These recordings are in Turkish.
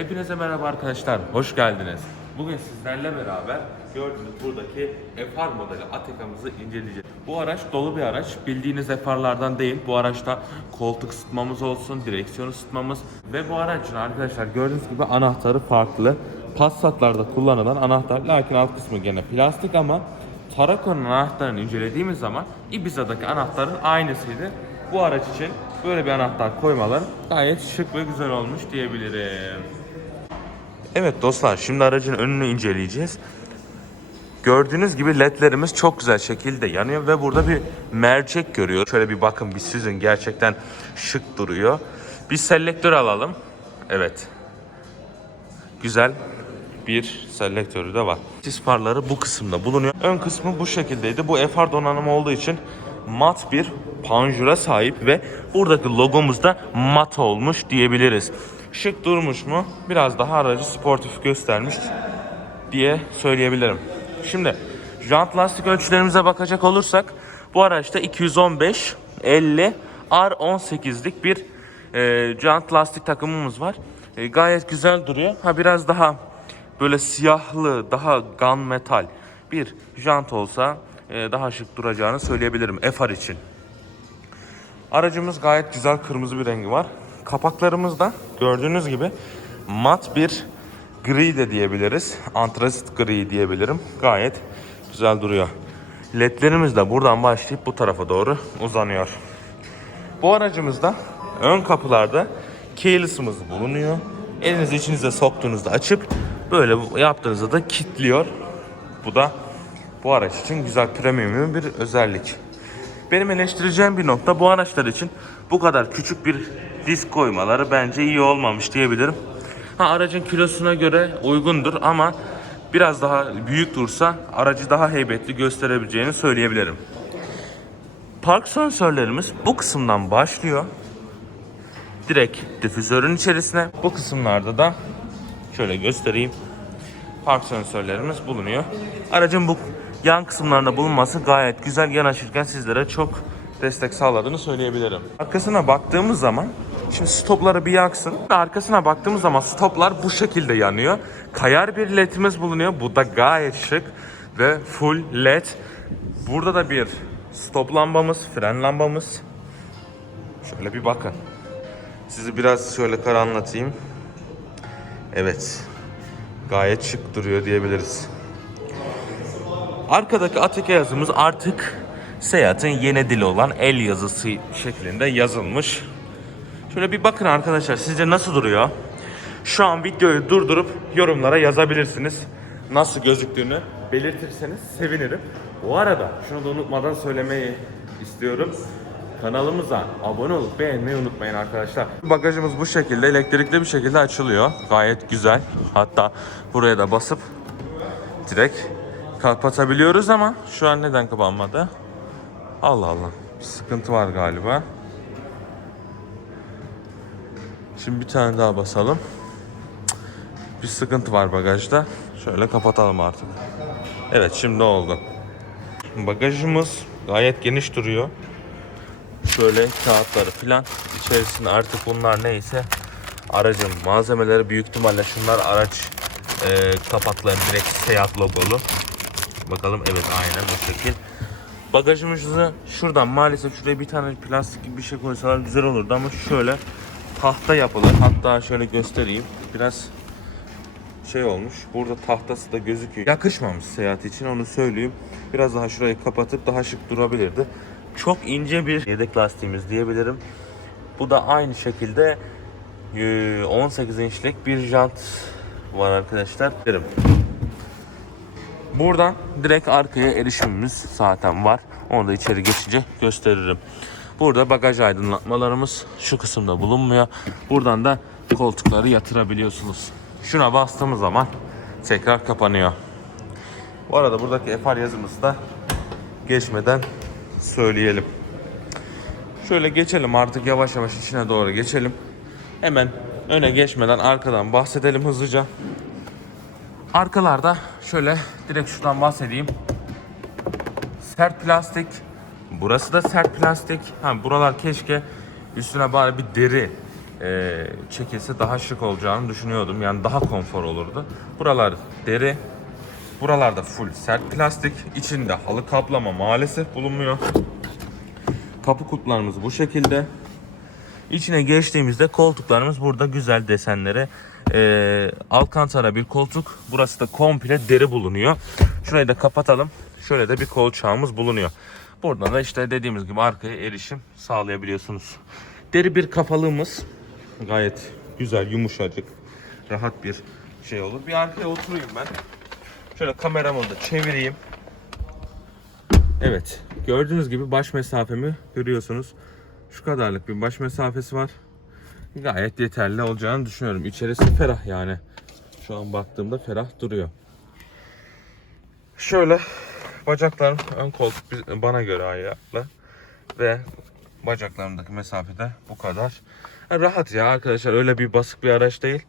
Hepinize merhaba arkadaşlar, hoş geldiniz. Bugün sizlerle beraber gördüğünüz buradaki FR modeli Ateka'mızı inceleyeceğiz. Bu araç dolu bir araç, bildiğiniz FR'lardan değil. Bu araçta koltuk ısıtmamız olsun, direksiyon ısıtmamız ve bu aracın arkadaşlar gördüğünüz gibi anahtarı farklı. Passat'larda kullanılan anahtar, lakin alt kısmı gene plastik ama Taraco'nun anahtarını incelediğimiz zaman Ibiza'daki anahtarın aynısıydı. Bu araç için böyle bir anahtar koymaları gayet şık ve güzel olmuş diyebilirim. Evet dostlar şimdi aracın önünü inceleyeceğiz. Gördüğünüz gibi ledlerimiz çok güzel şekilde yanıyor ve burada bir mercek görüyor. Şöyle bir bakın bir süzün gerçekten şık duruyor. Bir selektör alalım. Evet. Güzel bir selektörü de var. Sis farları bu kısımda bulunuyor. Ön kısmı bu şekildeydi. Bu FR donanımı olduğu için mat bir panjura sahip ve buradaki logomuz da mat olmuş diyebiliriz. Şık durmuş mu? Biraz daha aracı sportif göstermiş diye söyleyebilirim. Şimdi jant lastik ölçülerimize bakacak olursak bu araçta 215 50 R18'lik bir e, jant lastik takımımız var. E, gayet güzel duruyor. Ha biraz daha böyle siyahlı, daha gun metal bir jant olsa e, daha şık duracağını söyleyebilirim FR için. Aracımız gayet güzel kırmızı bir rengi var. Kapaklarımızda gördüğünüz gibi mat bir gri de diyebiliriz. Antrasit gri diyebilirim. Gayet güzel duruyor. Ledlerimiz de buradan başlayıp bu tarafa doğru uzanıyor. Bu aracımızda ön kapılarda keyless'ımız bulunuyor. Elinizi içinize soktuğunuzda açıp böyle yaptığınızda da kilitliyor. Bu da bu araç için güzel premium bir özellik. Benim eleştireceğim bir nokta bu araçlar için bu kadar küçük bir disk koymaları bence iyi olmamış diyebilirim. Ha aracın kilosuna göre uygundur ama biraz daha büyük dursa aracı daha heybetli gösterebileceğini söyleyebilirim. Park sensörlerimiz bu kısımdan başlıyor. Direkt difüzörün içerisine. Bu kısımlarda da şöyle göstereyim. Park sensörlerimiz bulunuyor. Aracın bu yan kısımlarında bulunması gayet güzel. Yanaşırken sizlere çok destek sağladığını söyleyebilirim. Arkasına baktığımız zaman Şimdi stopları bir yaksın. Arkasına baktığımız zaman stoplar bu şekilde yanıyor. Kayar bir ledimiz bulunuyor. Bu da gayet şık ve full led. Burada da bir stop lambamız, fren lambamız. Şöyle bir bakın. Sizi biraz şöyle karanlatayım. Evet. Gayet şık duruyor diyebiliriz. Arkadaki Atike yazımız artık Seat'in yeni dili olan el yazısı şeklinde yazılmış. Şöyle bir bakın arkadaşlar sizce nasıl duruyor? Şu an videoyu durdurup yorumlara yazabilirsiniz. Nasıl gözüktüğünü belirtirseniz sevinirim. Bu arada şunu da unutmadan söylemeyi istiyorum. Kanalımıza abone olup beğenmeyi unutmayın arkadaşlar. Bagajımız bu şekilde elektrikli bir şekilde açılıyor. Gayet güzel. Hatta buraya da basıp direkt kapatabiliyoruz ama şu an neden kapanmadı? Allah Allah. Bir sıkıntı var galiba. Şimdi bir tane daha basalım. Bir sıkıntı var bagajda. Şöyle kapatalım artık. Evet şimdi oldu. Bagajımız gayet geniş duruyor. Şöyle kağıtları falan içerisinde artık bunlar neyse aracın malzemeleri büyük ihtimalle şunlar araç e, kapakları direkt Seat logolu. Bakalım evet aynen bu şekil. Bagajımızı şuradan maalesef şuraya bir tane plastik gibi bir şey koysalar güzel olurdu ama şöyle tahta yapılır. Hatta şöyle göstereyim. Biraz şey olmuş. Burada tahtası da gözüküyor. Yakışmamış seyahat için onu söyleyeyim. Biraz daha şurayı kapatıp daha şık durabilirdi. Çok ince bir yedek lastiğimiz diyebilirim. Bu da aynı şekilde e, 18 inçlik bir jant var arkadaşlar. Derim. Buradan direkt arkaya erişimimiz zaten var. Onu da içeri geçince gösteririm. Burada bagaj aydınlatmalarımız şu kısımda bulunmuyor. Buradan da koltukları yatırabiliyorsunuz. Şuna bastığımız zaman tekrar kapanıyor. Bu arada buradaki FR yazımızı da geçmeden söyleyelim. Şöyle geçelim artık yavaş yavaş içine doğru geçelim. Hemen öne geçmeden arkadan bahsedelim hızlıca. Arkalarda şöyle direkt şuradan bahsedeyim. Sert plastik. Burası da sert plastik. Ha buralar keşke üstüne bari bir deri e, çekilse daha şık olacağını düşünüyordum. Yani daha konfor olurdu. Buralar deri. Buralarda full sert plastik. İçinde halı kaplama maalesef bulunmuyor. Kapı kulplarımız bu şekilde. İçine geçtiğimizde koltuklarımız burada güzel desenlere. Ee, Alcantara bir koltuk. Burası da komple deri bulunuyor. Şurayı da kapatalım. Şöyle de bir kolçağımız bulunuyor. Buradan da işte dediğimiz gibi arkaya erişim sağlayabiliyorsunuz. Deri bir kafalığımız. Gayet güzel, yumuşacık, rahat bir şey olur. Bir arkaya oturayım ben. Şöyle kameramı da çevireyim. Evet, gördüğünüz gibi baş mesafemi görüyorsunuz. Şu kadarlık bir baş mesafesi var. Gayet yeterli olacağını düşünüyorum. İçerisi ferah yani. Şu an baktığımda ferah duruyor. Şöyle bacaklarım ön koltuk bana göre ayaklı ve bacaklarımdaki mesafede bu kadar. Ha, rahat ya arkadaşlar öyle bir basık bir araç değil.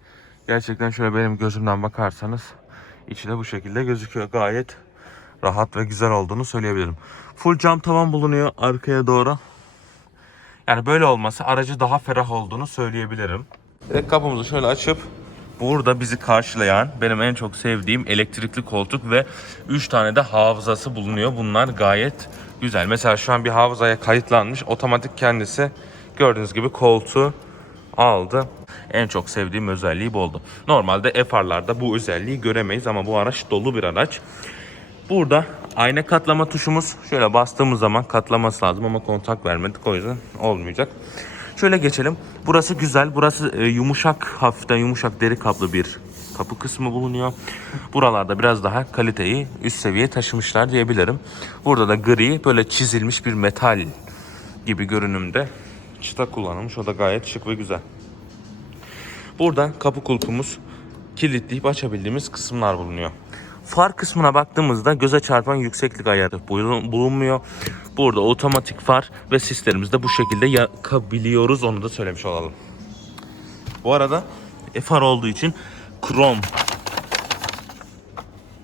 Gerçekten şöyle benim gözümden bakarsanız içi de bu şekilde gözüküyor. Gayet rahat ve güzel olduğunu söyleyebilirim. Full cam tavan bulunuyor arkaya doğru. Yani böyle olması aracı daha ferah olduğunu söyleyebilirim. Direkt kapımızı şöyle açıp burada bizi karşılayan benim en çok sevdiğim elektrikli koltuk ve 3 tane de hafızası bulunuyor. Bunlar gayet güzel. Mesela şu an bir hafızaya kayıtlanmış. Otomatik kendisi gördüğünüz gibi koltuğu aldı. En çok sevdiğim özelliği bu oldu. Normalde FR'larda bu özelliği göremeyiz ama bu araç dolu bir araç. Burada ayna katlama tuşumuz şöyle bastığımız zaman katlaması lazım ama kontak vermedik o yüzden olmayacak. Şöyle geçelim. Burası güzel. Burası e, yumuşak, hafiften yumuşak deri kaplı bir kapı kısmı bulunuyor. Buralarda biraz daha kaliteyi üst seviyeye taşımışlar diyebilirim. Burada da gri böyle çizilmiş bir metal gibi görünümde çıta kullanılmış. O da gayet şık ve güzel. Buradan kapı kulpumuz kilitleyip açabildiğimiz kısımlar bulunuyor. Far kısmına baktığımızda göze çarpan yükseklik ayarı bulun- bulunmuyor. Burada otomatik far ve sislerimizi de bu şekilde yakabiliyoruz. Onu da söylemiş olalım. Bu arada e, far olduğu için krom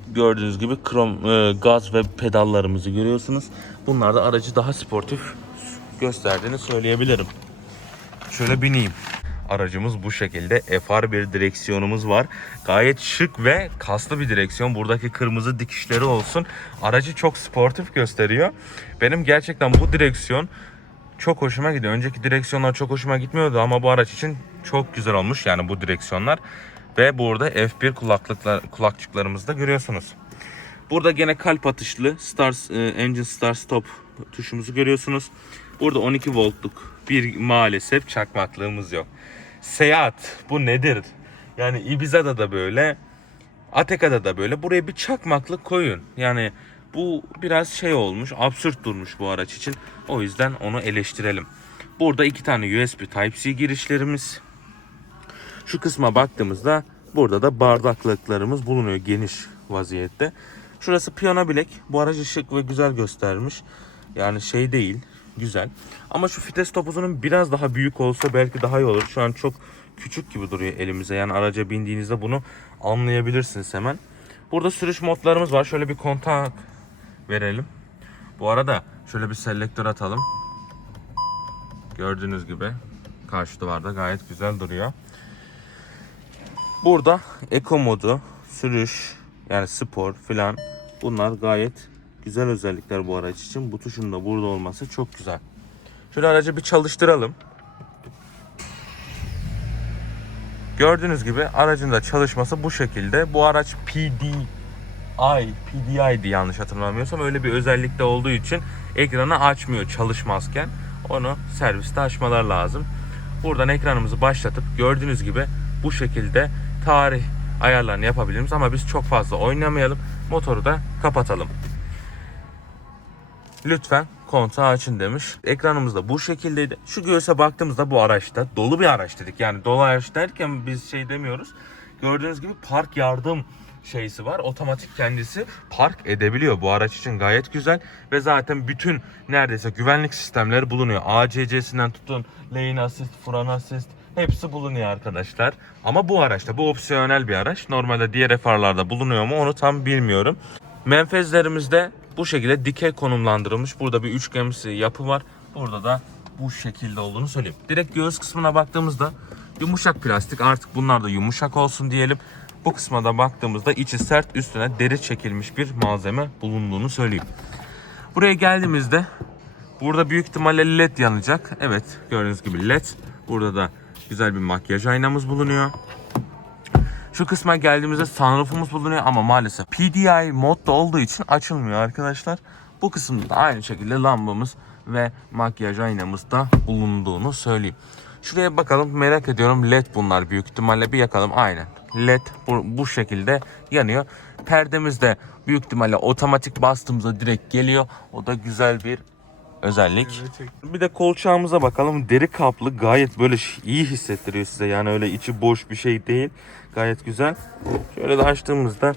gördüğünüz gibi krom e, gaz ve pedallarımızı görüyorsunuz. Bunlar da aracı daha sportif gösterdiğini söyleyebilirim. Şöyle bineyim. Aracımız bu şekilde. FR bir direksiyonumuz var. Gayet şık ve kaslı bir direksiyon. Buradaki kırmızı dikişleri olsun. Aracı çok sportif gösteriyor. Benim gerçekten bu direksiyon çok hoşuma gidiyor. Önceki direksiyonlar çok hoşuma gitmiyordu ama bu araç için çok güzel olmuş yani bu direksiyonlar. Ve burada F1 kulaklıklar, kulakçıklarımızı da görüyorsunuz. Burada gene kalp atışlı Stars, e, Engine Start Stop tuşumuzu görüyorsunuz. Burada 12 voltluk bir maalesef çakmaklığımız yok. Seyahat bu nedir? Yani Ibiza'da da böyle, Ateka'da da böyle. Buraya bir çakmaklık koyun. Yani bu biraz şey olmuş, absürt durmuş bu araç için. O yüzden onu eleştirelim. Burada iki tane USB Type-C girişlerimiz. Şu kısma baktığımızda burada da bardaklıklarımız bulunuyor geniş vaziyette. Şurası piyano bilek. Bu aracı şık ve güzel göstermiş. Yani şey değil, güzel. Ama şu vites topuzunun biraz daha büyük olsa belki daha iyi olur. Şu an çok küçük gibi duruyor elimize. Yani araca bindiğinizde bunu anlayabilirsiniz hemen. Burada sürüş modlarımız var. Şöyle bir kontak verelim. Bu arada şöyle bir selektör atalım. Gördüğünüz gibi karşı duvarda gayet güzel duruyor. Burada Eco modu, sürüş yani spor filan bunlar gayet güzel özellikler bu araç için. Bu tuşun da burada olması çok güzel. Şöyle aracı bir çalıştıralım. Gördüğünüz gibi aracın da çalışması bu şekilde. Bu araç PDI, PDI'di yanlış hatırlamıyorsam öyle bir özellikte olduğu için ekranı açmıyor çalışmazken. Onu serviste açmalar lazım. Buradan ekranımızı başlatıp gördüğünüz gibi bu şekilde tarih ayarlarını yapabiliriz ama biz çok fazla oynamayalım. Motoru da kapatalım. Lütfen kontağı açın demiş. Ekranımız da bu şekildeydi. Şu göğüse baktığımızda bu araçta dolu bir araç dedik. Yani dolu araç derken biz şey demiyoruz. Gördüğünüz gibi park yardım şeysi var. Otomatik kendisi park edebiliyor. Bu araç için gayet güzel ve zaten bütün neredeyse güvenlik sistemleri bulunuyor. ACC'sinden tutun lane assist, fren assist hepsi bulunuyor arkadaşlar. Ama bu araçta bu opsiyonel bir araç. Normalde diğer FR'larda bulunuyor mu onu tam bilmiyorum. Menfezlerimizde bu şekilde dikey konumlandırılmış. Burada bir üçgenimsi yapı var. Burada da bu şekilde olduğunu söyleyeyim. Direkt göğüs kısmına baktığımızda Yumuşak plastik artık bunlar da yumuşak olsun diyelim. Bu kısma da baktığımızda içi sert üstüne deri çekilmiş bir malzeme bulunduğunu söyleyeyim. Buraya geldiğimizde burada büyük ihtimalle led yanacak. Evet gördüğünüz gibi led. Burada da güzel bir makyaj aynamız bulunuyor. Şu kısma geldiğimizde sunroofumuz bulunuyor ama maalesef PDI modda olduğu için açılmıyor arkadaşlar. Bu kısımda da aynı şekilde lambamız ve makyaj aynamız da bulunduğunu söyleyeyim. Şuraya bakalım merak ediyorum led bunlar büyük ihtimalle bir yakalım aynen. Led bu, bu şekilde yanıyor. Perdemiz de büyük ihtimalle otomatik bastığımızda direkt geliyor. O da güzel bir özellik. Bir de kolçağımıza bakalım. Deri kaplı gayet böyle iyi hissettiriyor size. Yani öyle içi boş bir şey değil. Gayet güzel. Şöyle de açtığımızda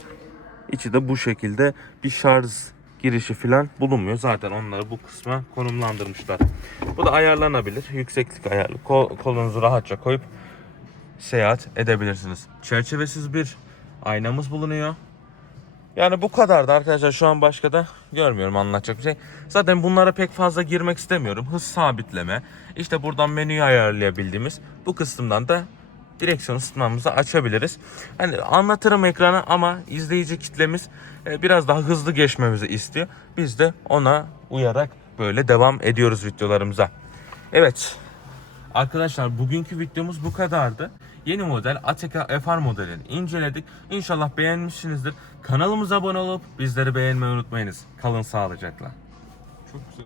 içi de bu şekilde bir şarj girişi falan bulunmuyor. Zaten onları bu kısma konumlandırmışlar. Bu da ayarlanabilir. Yükseklik ayarlı. Kol, kolunuzu rahatça koyup seyahat edebilirsiniz. Çerçevesiz bir aynamız bulunuyor. Yani bu kadardı arkadaşlar. Şu an başka da görmüyorum anlatacak bir şey. Zaten bunlara pek fazla girmek istemiyorum. Hız sabitleme. İşte buradan menüyü ayarlayabildiğimiz bu kısımdan da direksiyon ısıtmamızı açabiliriz. Hani anlatırım ekranı ama izleyici kitlemiz e, biraz daha hızlı geçmemizi istiyor. Biz de ona uyarak böyle devam ediyoruz videolarımıza. Evet. Arkadaşlar bugünkü videomuz bu kadardı. Yeni model Ateka FR modelini inceledik. İnşallah beğenmişsinizdir. Kanalımıza abone olup bizleri beğenmeyi unutmayınız. Kalın sağlıcakla. Çok güzel.